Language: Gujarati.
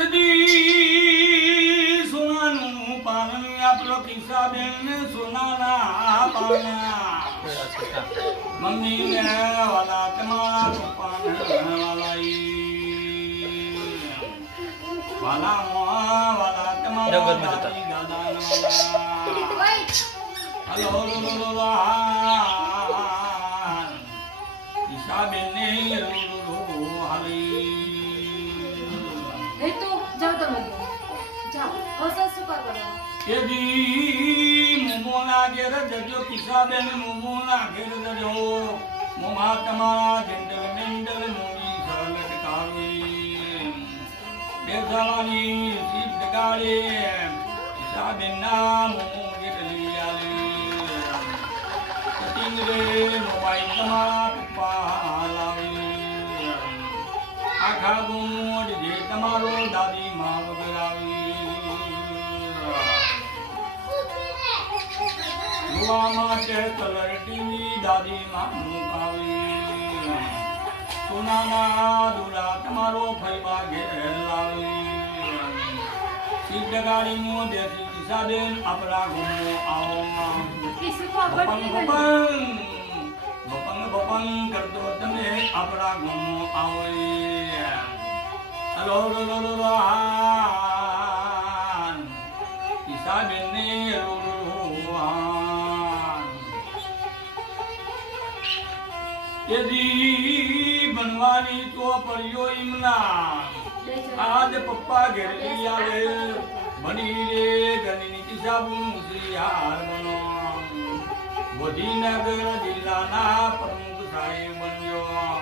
યદી સોનાનું પાન આપણો કિસ્સાબેન સોનાના પાના મમ્મી ને વાલા તમારા પપ્પાને વાલા વાલા તમારા દાદી દાદા હલો કિસ્સાબેન ને હાલી જાઓ તમે જાઓ હસા શું કરવાનું કેદી મોમોના ઘેર જજો કિસ્સાબેન મોમોના ઘેર જજો મોમા તમારા જંડલ મેંડલ મોની સલટ કાવી દેખાવાની સીટ ડગાડે કિસ્સાબેનના મોમો ગેટલી આલે તિંગરે મોબાઈલ તમારા પપ્પા લાવી આખા ગોમોડ જે તમારો દાદી માં વગરાવી જોવા માટે કલર ટીવી દાદી માં મુકાવી સોનાના દુરા તમારો ફૈબા ઘેર લાવી સીટ ગાડીમાં બેસી કિસ્સાબેન આપણા ગોમો આવો બપંગ બપંગ કરતો તમે આપણા ગોમો આવો હલો કિસ્સાબેન ને યદી બનવાની ચોપડીઓ ઇમના આજ પપ્પા ઘેર લઈ આવે બની રે ગણની કિસ્સાબુન મુસરિયાર બનો ગાંધીનગર જિલ્લાના પ્રમુખ સાહેબ બન્યો